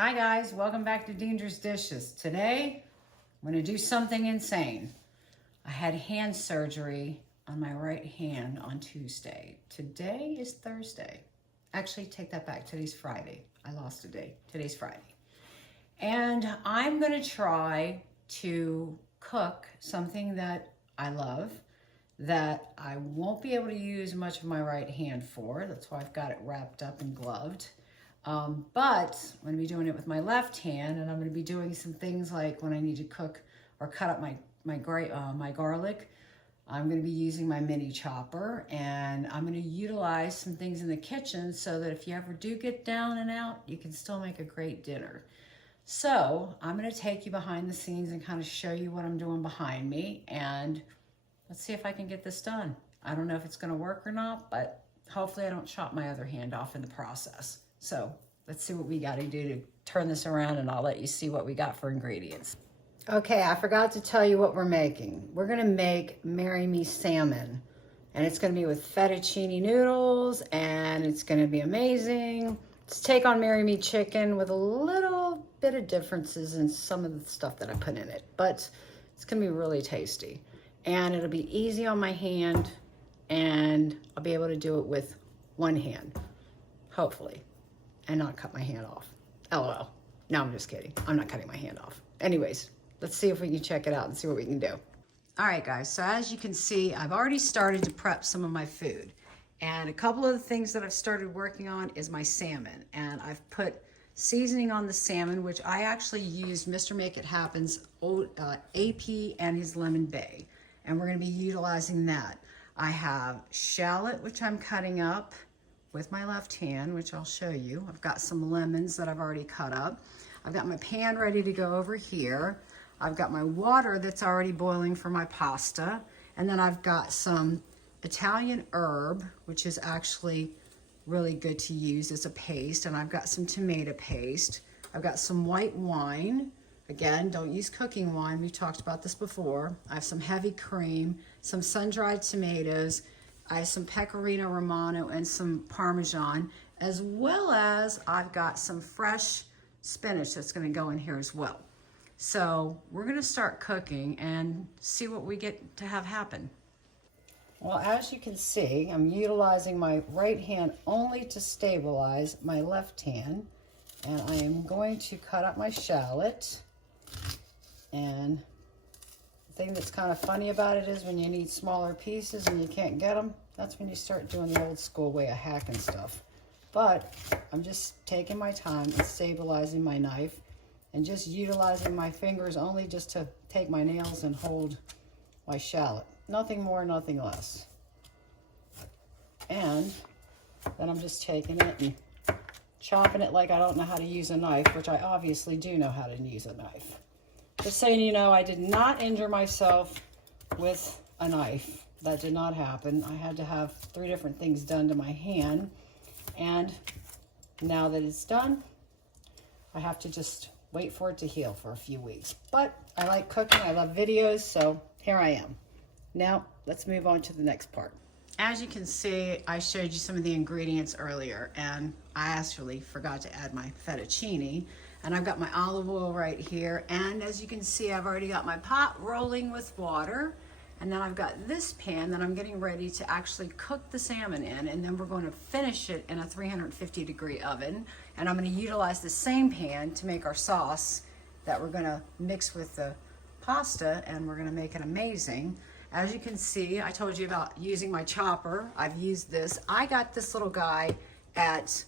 Hi guys, welcome back to Dangerous Dishes. Today, I'm gonna do something insane. I had hand surgery on my right hand on Tuesday. Today is Thursday. Actually, take that back, today's Friday. I lost a day, today's Friday. And I'm gonna try to cook something that I love, that I won't be able to use much of my right hand for. That's why I've got it wrapped up and gloved. But I'm going to be doing it with my left hand, and I'm going to be doing some things like when I need to cook or cut up my garlic. I'm going to be using my mini chopper, and I'm going to utilize some things in the kitchen so that if you ever do get down and out, you can still make a great dinner. So I'm going to take you behind the scenes and kind of show you what I'm doing behind me, and let's see if I can get this done. I don't know if it's going to work or not, but hopefully I don't chop my other hand off in the process. So let's see what we got to do to turn this around, and I'll let you see what we got for ingredients. Okay, I forgot to tell you what we're making. We're gonna make Marry Me salmon, and it's gonna be with fettuccine noodles, and it's gonna be amazing. It's take on Marry Me chicken with a little bit of differences in some of the stuff that I put in it, but it's gonna be really tasty. And it'll be easy on my hand, and I'll be able to do it with one hand, hopefully, and not cut my hand off. LOL. No, I'm just kidding. I'm not cutting my hand off. Anyways, let's see if we can check it out and see what we can do. All right, guys, so as you can see, I've already started to prep some of my food. And a couple of the things that I've started working on is my salmon. And I've put seasoning on the salmon, which I actually used Mr. Make It Happen's old AP and his lemon bay. And we're gonna be utilizing that. I have shallot, which I'm cutting up with my left hand, which I'll show you. I've got some lemons that I've already cut up. I've got my pan ready to go over here. I've got my water that's already boiling for my pasta. And then I've got some Italian herb, which is actually really good to use as a paste. And I've got some tomato paste. I've got some white wine. Again, don't use cooking wine. We've talked about this before. I have some heavy cream, some sun-dried tomatoes. I have some pecorino Romano and some parmesan, as well as I've got some fresh spinach that's gonna go in here as well. So we're gonna start cooking and see what we get to have happen. Well, as you can see, I'm utilizing my right hand only to stabilize my left hand. And I am going to cut up my shallot. And the thing that's kind of funny about it is when you need smaller pieces and you can't get them, that's when you start doing the old school way of hacking stuff. But I'm just taking my time and stabilizing my knife and just utilizing my fingers only just to take my nails and hold my shallot. Nothing more, nothing less. And then I'm just taking it and chopping it like I don't know how to use a knife, which I obviously do know how to use a knife. Just saying, you know, I did not injure myself with a knife. That did not happen. I had to have 3 different things done to my hand. And now that it's done, I have to just wait for it to heal for a few weeks. But I like cooking, I love videos, so here I am. Now, let's move on to the next part. As you can see, I showed you some of the ingredients earlier, and I actually forgot to add my fettuccine. And I've got my olive oil right here. And as you can see, I've already got my pot rolling with water. And then I've got this pan that I'm getting ready to actually cook the salmon in. And then we're going to finish it in a 350-degree oven. And I'm going to utilize the same pan to make our sauce that we're going to mix with the pasta. And we're going to make it amazing. As you can see, I told you about using my chopper. I've used this. I got this little guy at...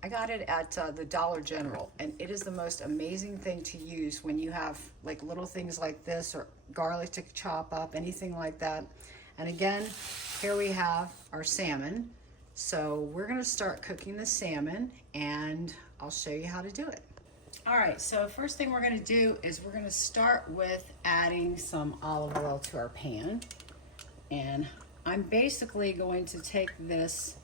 I got it at the Dollar General, and it is the most amazing thing to use when you have like little things like this or garlic to chop up, anything like that. And again, here we have our salmon. So we're gonna start cooking the salmon, and I'll show you how to do it. All right, so first thing we're gonna do is we're gonna start with adding some olive oil to our pan. And I'm basically going to take this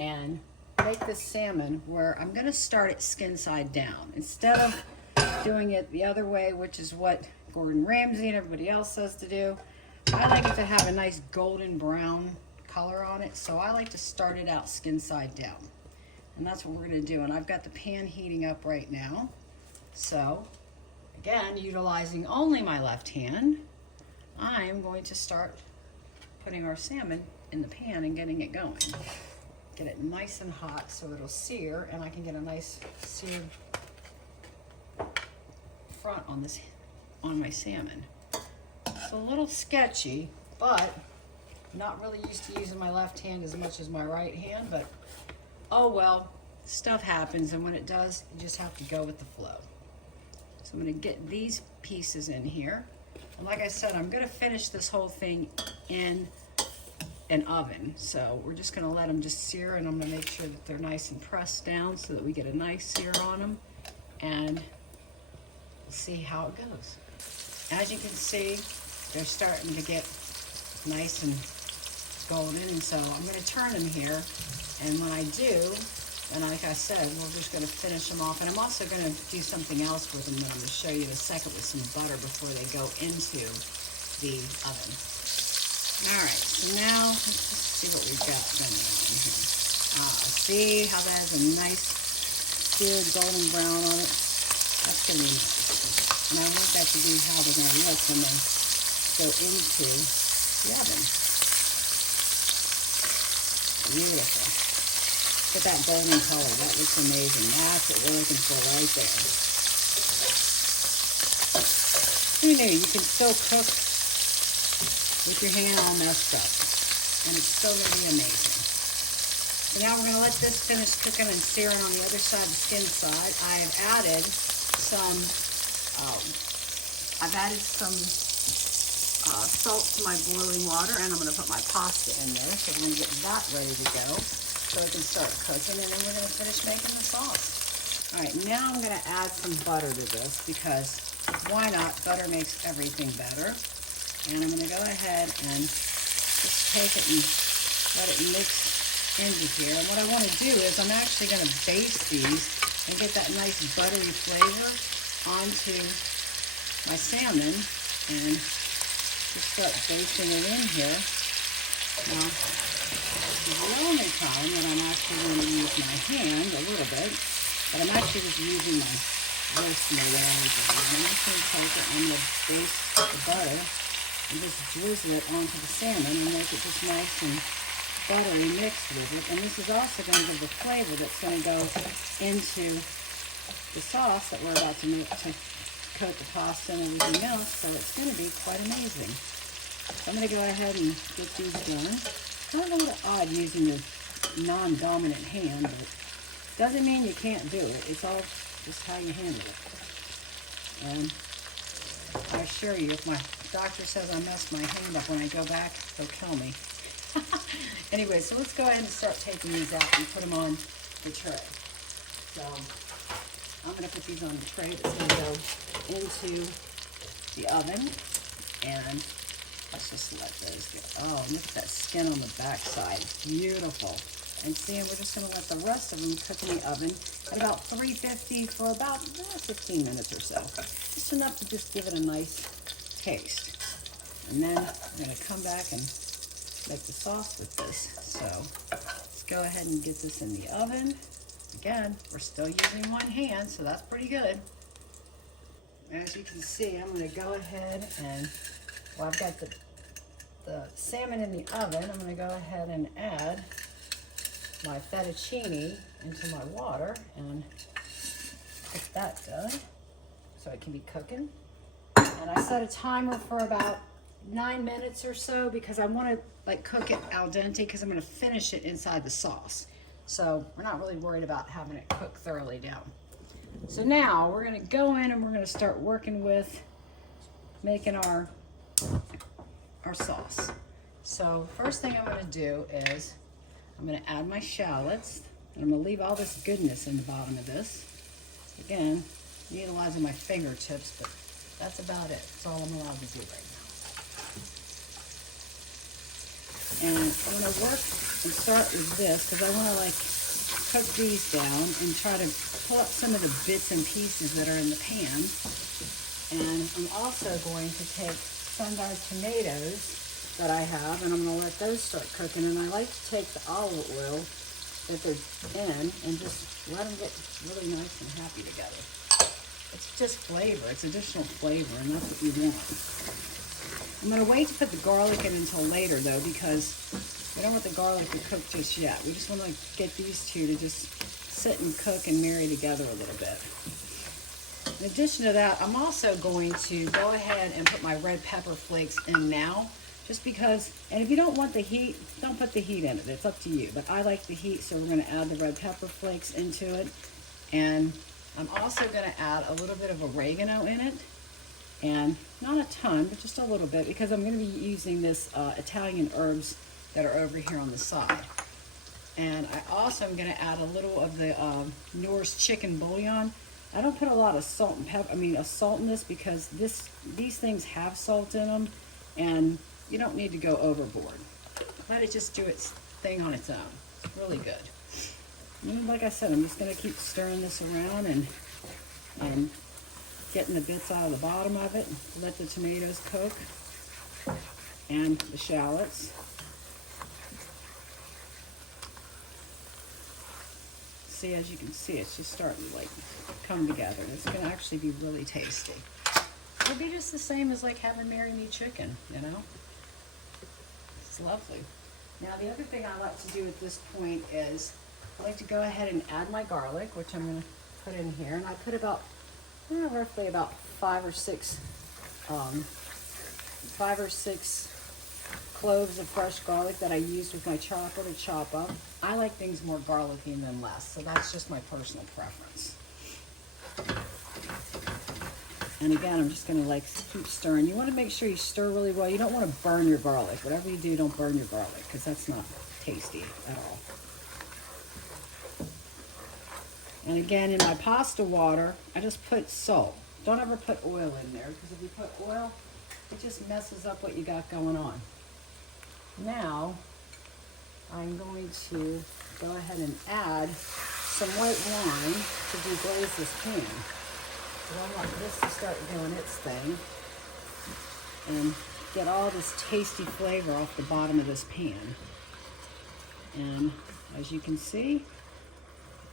and make this salmon where I'm gonna start it skin side down instead of doing it the other way, which is what Gordon Ramsay and everybody else says to do. I like it to have a nice golden brown color on it, so I like to start it out skin side down. And that's what we're gonna do. And I've got the pan heating up right now. So, again, utilizing only my left hand, I'm going to start putting our salmon in the pan and getting it going. Get it nice and hot so it'll sear, and I can get a nice seared front on my salmon. It's a little sketchy, but I'm not really used to using my left hand as much as my right hand, but oh well, stuff happens, and when it does, you just have to go with the flow. So I'm gonna get these pieces in here. And like I said, I'm gonna finish this whole thing in an oven. So we're just gonna let them just sear, and I'm gonna make sure that they're nice and pressed down so that we get a nice sear on them, and we'll see how it goes. As you can see, they're starting to get nice and golden, and so I'm gonna turn them here, and when I do, and like I said, we're just gonna finish them off, and I'm also gonna do something else with them that I'm gonna show you in a second with some butter before they go into the oven. All right, so now let's just see what we've got going on here. See how that has a nice seared golden brown on it? That's gonna be nice. And I want that to be how they're gonna look when they go into the oven. Beautiful. Look at that golden color. That looks amazing. That's what we're looking for right there. Who knew you can still cook with your hand all messed up, and it's still going to be amazing. So now we're going to let this finish cooking and searing on the other side, the skin side. I have added some salt to my boiling water, and I'm going to put my pasta in there. So we're going to get that ready to go so it can start cooking, and then we're going to finish making the sauce. All right, now I'm going to add some butter to this because why not? Butter makes everything better. And I'm going to go ahead and just take it and let it mix into here. And what I want to do is I'm actually going to baste these and get that nice buttery flavor onto my salmon, and just start basting it in here. Now, this is the only time that I'm actually going to use my hand a little bit, but I'm actually just using my wrist more than anything. And I'm just going to take it and I'm going to baste the butter and just drizzle it onto the salmon and make it just nice and buttery mixed with it. And this is also going to give the flavor that's going to go into the sauce that we're about to make to coat the pasta and everything else. So it's going to be quite amazing. So I'm going to go ahead and get these done. It's kind of a little odd using the non-dominant hand, but doesn't mean you can't do it. It's all just how you handle it. And I assure you, if my doctor says I messed my hand up when I go back, they'll kill me. Anyway, so let's go ahead and start taking these out and put them on the tray. So I'm going to put these on the tray that's going to go into the oven, and let's just let those go. Oh, look at that skin on the back side. It's beautiful. And see, we're just going to let the rest of them cook in the oven at about 350 for about 15 minutes or so. Just enough to just give it a nice taste. And then I'm going to come back and make the sauce with this. So let's go ahead and get this in the oven. Again, we're still using one hand, so that's pretty good. As you can see, I'm going to go ahead and, well, I've got the salmon in the oven. I'm going to go ahead and add my fettuccine into my water and get that done so it can be cooking. And I set a timer for about 9 minutes or so because I want to like cook it al dente because I'm going to finish it inside the sauce. So we're not really worried about having it cook thoroughly down. So now we're going to go in and we're going to start working with making our sauce. So first thing I'm going to do is I'm going to add my shallots, and I'm going to leave all this goodness in the bottom of this. Again, utilizing my fingertips, but that's about it. That's all I'm allowed to do right now. And I'm going to work and start with this because I want to like cook these down and try to pull up some of the bits and pieces that are in the pan. And I'm also going to take sun-dried tomatoes that I have, and I'm going to let those start cooking. And I like to take the olive oil that they're in and just let them get really nice and happy together. It's just flavor. It's additional flavor, and that's what you want. I'm going to wait to put the garlic in until later, though, because we don't want the garlic to cook just yet. We just want to get these two to just sit and cook and marry together a little bit. In addition to that, I'm also going to go ahead and put my red pepper flakes in now, just because, and if you don't want the heat, don't put the heat in it. It's up to you, but I like the heat, so we're going to add the red pepper flakes into it. And I'm also going to add a little bit of oregano in it, and not a ton, but just a little bit, because I'm going to be using this Italian herbs that are over here on the side. And I also am going to add a little of the Noor's chicken bouillon. I don't put a lot of salt and pepper, salt in this, because these things have salt in them, and you don't need to go overboard. Let it just do its thing on its own. It's really good. And like I said, I'm just going to keep stirring this around and getting the bits out of the bottom of it. Let the tomatoes cook and the shallots. See, as you can see, it's just starting to like come together. It's going to actually be really tasty. It'll be just the same as like having Marry Me chicken, you know? It's lovely. Now the other thing I like to do at this point is I like to go ahead and add my garlic, which I'm going to put in here. And I put about, roughly about 5 or 6 cloves of fresh garlic that I used with my chopper to chop up. I like things more garlicky than less, so that's just my personal preference. And again, I'm just going to like keep stirring. You want to make sure you stir really well. You don't want to burn your garlic. Whatever you do, don't burn your garlic, because that's not tasty at all. And again, in my pasta water, I just put salt. Don't ever put oil in there, because if you put oil, it just messes up what you got going on. Now, I'm going to go ahead and add some white wine to deglaze this pan. So I want this to start doing its thing and get all this tasty flavor off the bottom of this pan. And as you can see,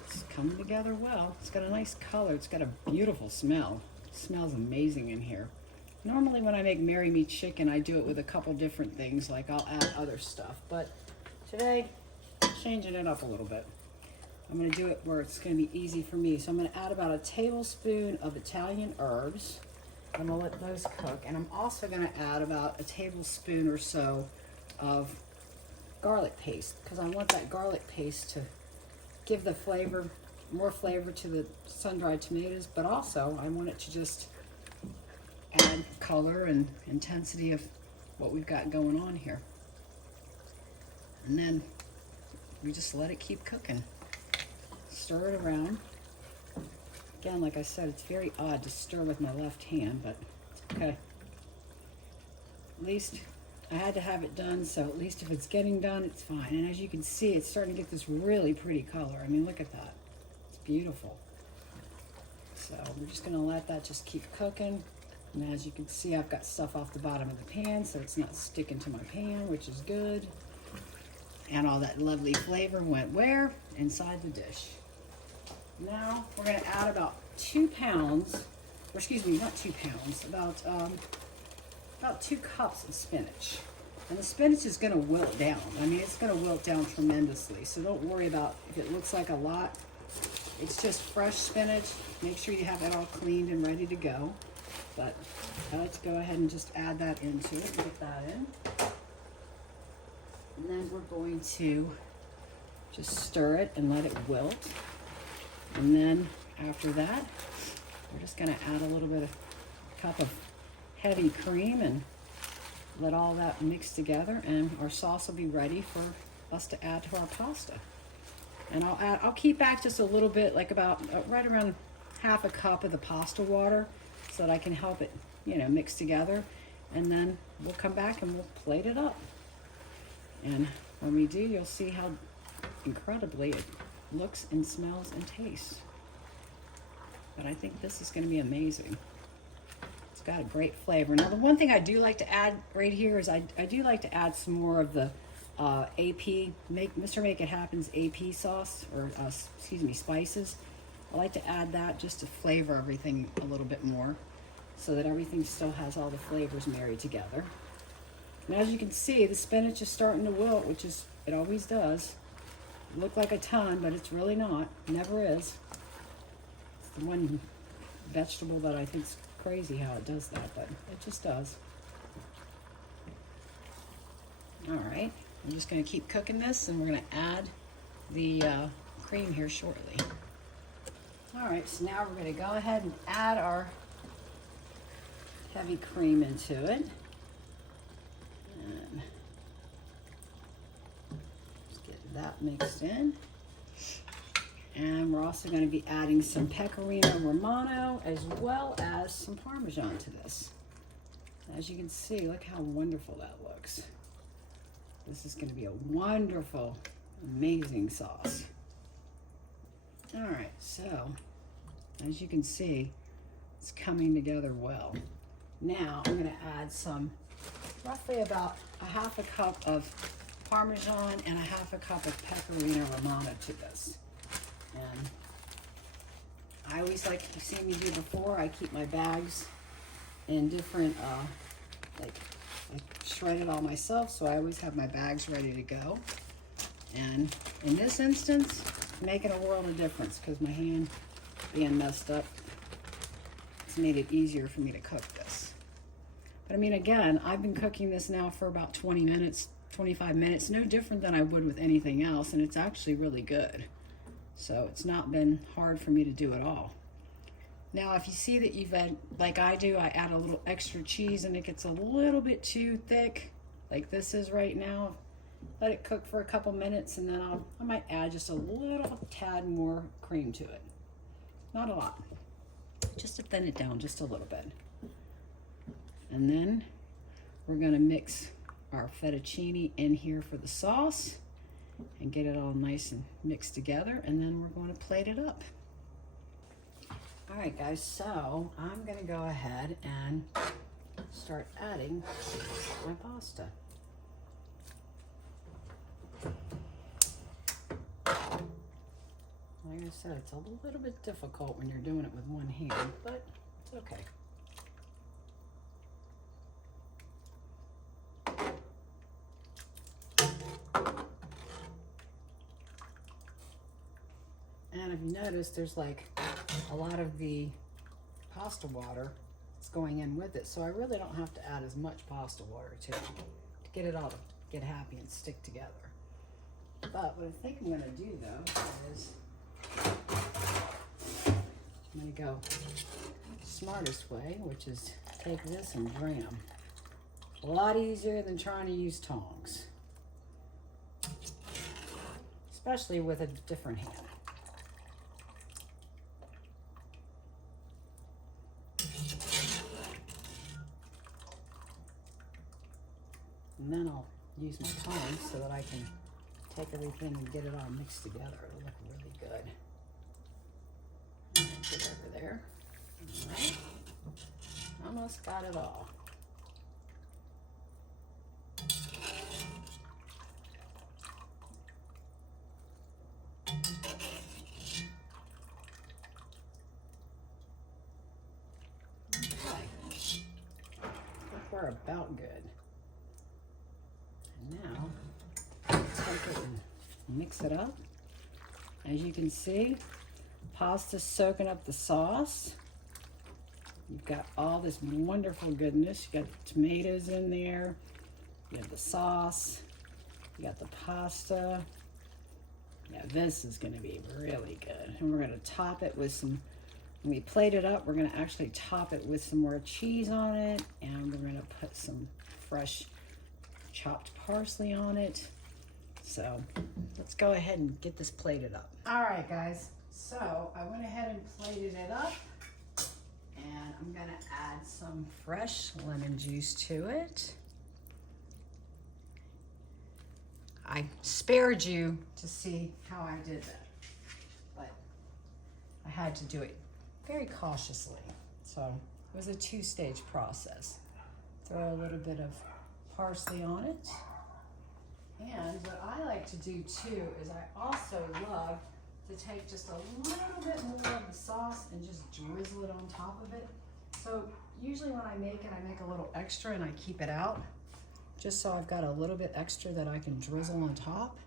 it's coming together well. It's got a nice color. It's got a beautiful smell. It smells amazing in here. Normally when I make Marry Me chicken, I do it with a couple different things, like I'll add other stuff. But today, changing it up a little bit. I'm going to do it where it's going to be easy for me. So I'm going to add about a tablespoon of Italian herbs. I'm going to let those cook. And I'm also going to add about a tablespoon or so of garlic paste, because I want that garlic paste to give the flavor, more flavor to the sun-dried tomatoes, but also I want it to just add color and intensity of what we've got going on here. And then we just let it keep cooking. Stir it around. Again, like I said, it's very odd to stir with my left hand, but it's okay. At least I had to have it done, so at least if it's getting done, it's fine. And as you can see, it's starting to get this really pretty color. I mean, look at that. It's beautiful. So we're just gonna let that just keep cooking. And as you can see, I've got stuff off the bottom of the pan, so it's not sticking to my pan, which is good. And all that lovely flavor went where? Inside the dish. Now we're going to add about 2 pounds, or excuse me, not 2 pounds, about 2 cups of spinach. And the spinach is going to wilt down. I mean, it's going to wilt down tremendously, so don't worry about if it looks like a lot. It's just fresh spinach. Make sure you have it all cleaned and ready to go. But let's go ahead and just add that into it. Put that in. And then we're going to just stir it and let it wilt. And then after that, we're just going to add a little bit of cup of heavy cream and let all that mix together, and our sauce will be ready for us to add to our pasta. And I'll keep back just a little bit, like about right around half a cup of the pasta water, so that I can help it, mix together. And then we'll come back and we'll plate it up. And when we do, you'll see how incredibly it looks and smells and tastes. But I think this is going to be amazing. It's got a great flavor. Now, the one thing I do like to add right here is I do like to add some more of the Mr. Make It Happen's AP sauce, or excuse me, spices. I like to add that just to flavor everything a little bit more, so that everything still has all the flavors married together. And as you can see, the spinach is starting to wilt, which is, it always does. Look like a ton, but it's really not. Never is. It's the one vegetable that I think's crazy how it does that, but it just does. All right, I'm just gonna keep cooking this, and we're gonna add the cream here shortly. All right, so now we're gonna go ahead and add our heavy cream into it. And just get that mixed in. And we're also going to be adding some pecorino Romano as well as some parmesan to this. As you can see, look how wonderful that looks. This is going to be a wonderful, amazing sauce. All right, so as you can see, it's coming together well. Now I'm going to add some, roughly about a half a cup of parmesan and a half a cup of pecorino Romano to this. And I always, like you've seen me do before, I keep my bags in different, like I shred it all myself, so I always have my bags ready to go. And in this instance, it's making a world of difference because my hand being messed up, it's made it easier for me to cook this. But I mean, again, I've been cooking this now for about 20 minutes, 25 minutes, no different than I would with anything else, and it's actually really good. So it's not been hard for me to do at all. Now, if you see that you've had, like I do, I add a little extra cheese and it gets a little bit too thick, like this is right now. Let it cook for a couple minutes, and then I might add just a little tad more cream to it. Not a lot, just to thin it down just a little bit. And then we're gonna mix our fettuccine in here for the sauce and get it all nice and mixed together, and then we're going to plate it up. All right, guys, so I'm going to go ahead and start adding my pasta. Like I said, it's a little bit difficult when you're doing it with one hand, but it's okay. And if you notice, there's like a lot of the pasta water that's going in with it. So I really don't have to add as much pasta water to get it all to get happy and stick together. But what I think I'm gonna do though is I'm gonna go the smartest way, which is take this and drain them. A lot easier than trying to use tongs, especially with a different hand. And then I'll use my tongs so that I can take everything and get it all mixed together. It'll look really good. Get it over there. All right. Almost got it all. Okay. I think we're about good. Now, take it and mix it up. As you can see, pasta's soaking up the sauce. You've got all this wonderful goodness. You got the tomatoes in there. You have the sauce. You got the pasta. Yeah, this is gonna be really good. And we're gonna top it with some, when we plate it up, we're gonna actually top it with some more cheese on it, and we're gonna put some fresh chopped parsley on it. So let's go ahead and get this plated up. All right, guys, so I went ahead and plated it up, and I'm gonna add some fresh lemon juice to it. I spared you to see how I did that, but I had to do it very cautiously. So it was a two-stage process. Throw a little bit of parsley on it. And what I like to do too is I also love to take just a little bit more of the sauce and just drizzle it on top of it. So usually when I make it, I make a little extra and I keep it out, just so I've got a little bit extra that I can drizzle on top.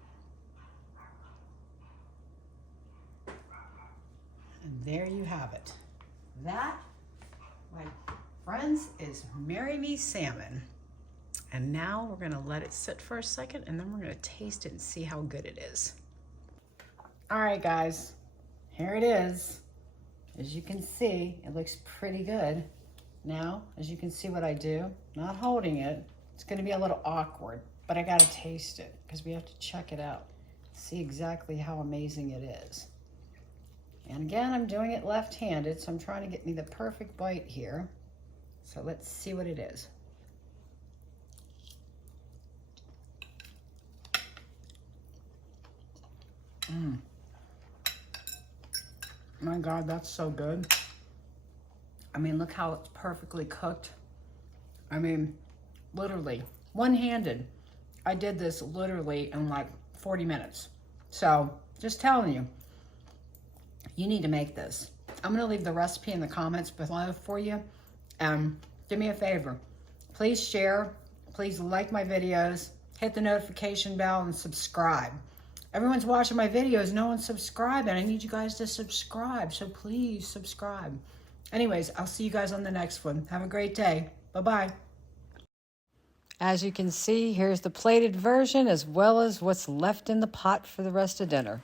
And there you have it. That, my friends, is Marry Me Salmon. And now we're gonna let it sit for a second and then we're gonna taste it and see how good it is. All right, guys, here it is. As you can see, it looks pretty good. Now, as you can see what I do, not holding it, it's gonna be a little awkward, but I gotta taste it because we have to check it out, see exactly how amazing it is. And again, I'm doing it left-handed, so I'm trying to get me the perfect bite here. So let's see what it is. My God, that's so good. I mean, look how it's perfectly cooked. I mean, literally, one-handed. I did this literally in like 40 minutes. So, just telling you, you need to make this. I'm gonna leave the recipe in the comments below for you. Do me a favor. Please share, please like my videos, hit the notification bell and subscribe. Everyone's watching my videos, no one's subscribing. I need you guys to subscribe, so please subscribe. Anyways, I'll see you guys on the next one. Have a great day. Bye-bye. As you can see, here's the plated version as well as what's left in the pot for the rest of dinner.